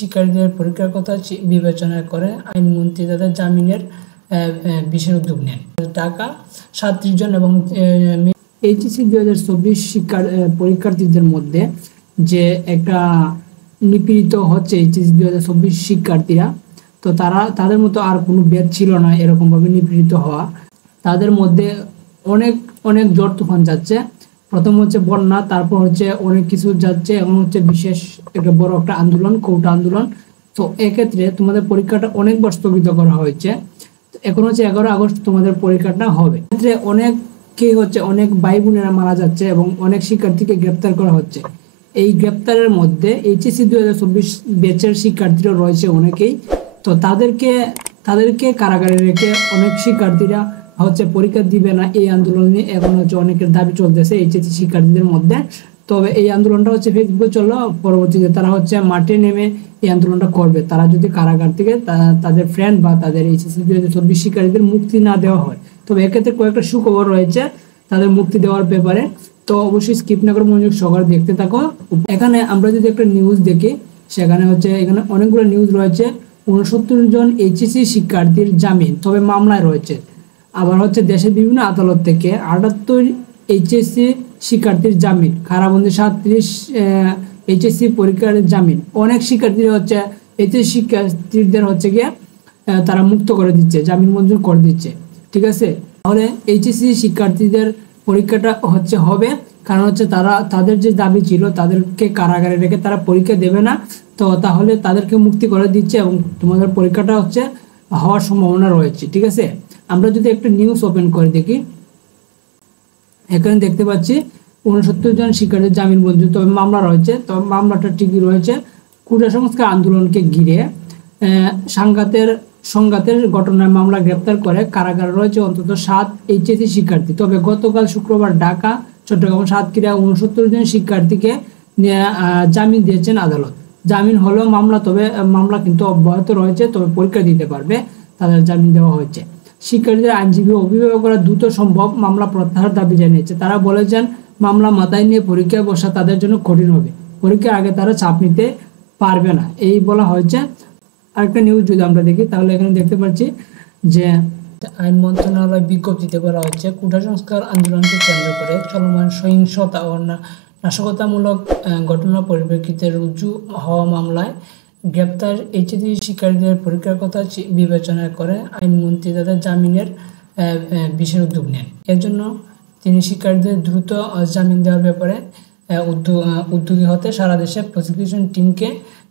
শিক্ষার্থীদের পরীক্ষার কথা বিবেচনা করে আইনমন্ত্রী তাদের জামিনের বিশেষ উদ্যোগ নেন। ঢাকা 37 জন এবং এইচএসসি 2024 পরীক্ষার্থীদের মধ্যে যে একটা নিপীড়িত হচ্ছে এইচএসসি 2024 শিক্ষার্থীরা, তো তাদের মতো আর কোনো ভেদ ছিল না এরকমভাবে নিপীড়িত হওয়া। তাদের মধ্যে অনেক অনেক ঝড় তুফান যাচ্ছে। প্রথম হচ্ছে বন্যা, তারপর হচ্ছে অনেক কিছু যাচ্ছে, এখন হচ্ছে বিশেষ একটা বড় একটা আন্দোলন, কোটা আন্দোলন। তো এক্ষেত্রে তোমাদের পরীক্ষাটা অনেকবার স্থগিত করা হয়েছে। এখন হচ্ছে 11 আগস্ট তোমাদের পরীক্ষাটা হবে। এক্ষেত্রে অনেক ভাই বোনেরা মারা যাচ্ছে এবং অনেক শিক্ষার্থীকে গ্রেপ্তার করা হচ্ছে। এই গ্রেপ্তারের মধ্যে এইচএসসি 2024 ব্যাচের শিক্ষার্থীরা রয়েছে অনেকেই। তো তাদেরকে কারাগারে রেখে অনেক শিক্ষার্থীরা হচ্ছে পরীক্ষা দিবে না। এই আন্দোলনে এখন হচ্ছে অনেকের দাবি চলতেছে এইচএসসি শিক্ষার্থীদের মধ্যে। তবে এই আন্দোলনটা হচ্ছে ফেসবুকে চললো, পরবর্তীতে তারা হচ্ছে মাঠে নেমে এই আন্দোলনটা করবে। তারা যদি কারাগার থেকে তাদের ফ্রেন্ড বা তাদের এইচএসসি 2024 শিক্ষার্থীদের মুক্তি না দেওয়া হয়, তবে এক্ষেত্রে কয়েকটা সুখবর রয়েছে তাদের মুক্তি দেওয়ার ব্যাপারে। তো অবশ্যই স্কিপ না করে মনোযোগ সহকারে দেখতে থাকো। এখানে আমরা যদি একটা নিউজ দেখি, সেখানে হচ্ছে এখানে অনেকগুলো নিউজ রয়েছে। 69 জন এইচএসসি শিক্ষার্থীর জামিন, তবে মামলায় রয়েছে। আবার হচ্ছে দেশের বিভিন্ন আদালত থেকে 78 এইচএসসি শিক্ষার্থীর জামিন, কারাবন্দী 37 এইচএসসি পরীক্ষার জামিন। অনেক শিক্ষার্থীরা হচ্ছে এইচএসসি শিক্ষার্থীদের হচ্ছে গিয়ে তারা মুক্ত করে দিচ্ছে, জামিন মঞ্জুর করে দিচ্ছে। ঠিক আছে, তাহলে এইচএসসি শিক্ষার্থীদের পরীক্ষাটা হচ্ছে হবে, কারণ হচ্ছে তাদের যে দাবি ছিল তাদেরকে কারাগারে রেখে তারা পরীক্ষা দেবে না। তো তাহলে তাদেরকে মুক্তি করে দিচ্ছে এবং তোমাদের পরীক্ষাটা হচ্ছে হওয়ার সম্ভাবনা রয়েছে। ঠিক আছে, আমরা যদি একটা নিউজ ওপেন করে দেখি, এখানে দেখতে পাচ্ছি 69 জন শিক্ষার্থীর জামিন মঞ্জুর, তবে মামলা রয়েছে। তবে মামলাটা ঠিকই রয়েছে। কোটা সংস্কার আন্দোলনকে ঘিরে সংঘাতের ঘটনায় মামলা গ্রেপ্তার করে কারাগারে রয়েছে অন্তত 7 এইচএসসি শিক্ষার্থী। তবে গতকাল শুক্রবার ঢাকা, চট্টগ্রাম, সাতক্ষীরা 69 জন শিক্ষার্থীকে জামিন দিয়েছেন আদালত। জামিন হলো মামলা, তবে মামলা কিন্তু অব্যাহত রয়েছে, তবে পরীক্ষা দিতে পারবে, তাদের জামিন দেওয়া হয়েছে। শিক্ষার্থীদের আইনজীবী অভিভাবকরা দ্রুত সম্ভব মামলা প্রত্যাহার দাবি জানিয়েছে। তারা বলেছেন মামলা মাথায় নিয়ে পরীক্ষায় বসা তাদের জন্য কঠিন হবে, পরীক্ষার আগে তারা চাপ নিতে পারবে না, এই বলা হয়েছে। আরেকটা নিউজ যদি আমরা দেখি, তাহলে এখানে দেখতে পাচ্ছি যে আইন মন্ত্রণালয় বিজ্ঞপ্তিতে বলা হচ্ছে কোটা সংস্কার আন্দোলনকে কেন্দ্র করে চলমান সহিংসতা ও নাশকতামূলক ঘটনার পরিপ্রেক্ষিতে রুজু হওয়া মামলায় গ্রেপ্তার এইচএসসি শিক্ষার্থীদের পরীক্ষার কথা বিবেচনা করে আইনমন্ত্রী তাদের জামিনের বিশেষ উদ্যোগ নেন। এর জন্য তিনি শিক্ষার্থীদের দ্রুত জামিন দেওয়ার ব্যাপারে উদ্যোগী হতে সারা দেশে প্রসিকিউশন টিমকে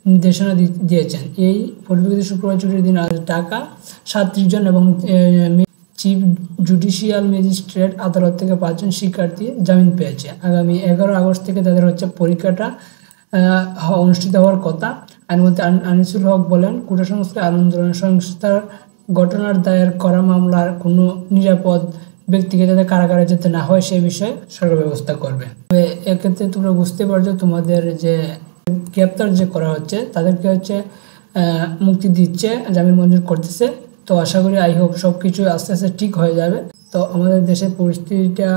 নির্দেশনা দিয়েছেন। এই পরিপ্রেক্ষিতে শুক্রবার ছুটির দিন ঢাকা 37 জন এবং চিফ জুডিশিয়াল ম্যাজিস্ট্রেট আদালত থেকে 5 জন শিক্ষার্থী জামিন পেয়েছে। আগামী 11 আগস্ট থেকে তাদের হচ্ছে পরীক্ষাটা অনুষ্ঠিত হওয়ার কথা। আইনমন্ত্রী আনিসুল হক বলেন, কোটা সংস্কার আন্দোলন সহিংসতার ঘটনার দায়ের করা মামলার কোনো নিরাপদ ব্যক্তিকে যাতে কারাগারে যেতে না হয় সে বিষয়ে সরকার ব্যবস্থা করবে। এক্ষেত্রে তোমরা বুঝতে পারছো তোমাদের যে গ্রেপ্তার যে করা হচ্ছে তাদেরকে হচ্ছে মুক্তি দিচ্ছে, জামিন মঞ্জুর করতেছে। তো আশা করি আই হোপ সব কিছু আস্তে আস্তে ঠিক হয়ে যাবে। তো আমাদের দেশের পরিস্থিতিটা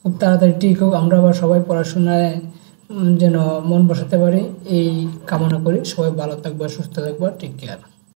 খুব তাড়াতাড়ি ঠিক হোক, আমরা আবার সবাই পড়াশোনায় যেন মন বসাতে পারি এই কামনা করি। সবাই ভালো থাকবা, সুস্থ থাকবা, টেক কেয়ার।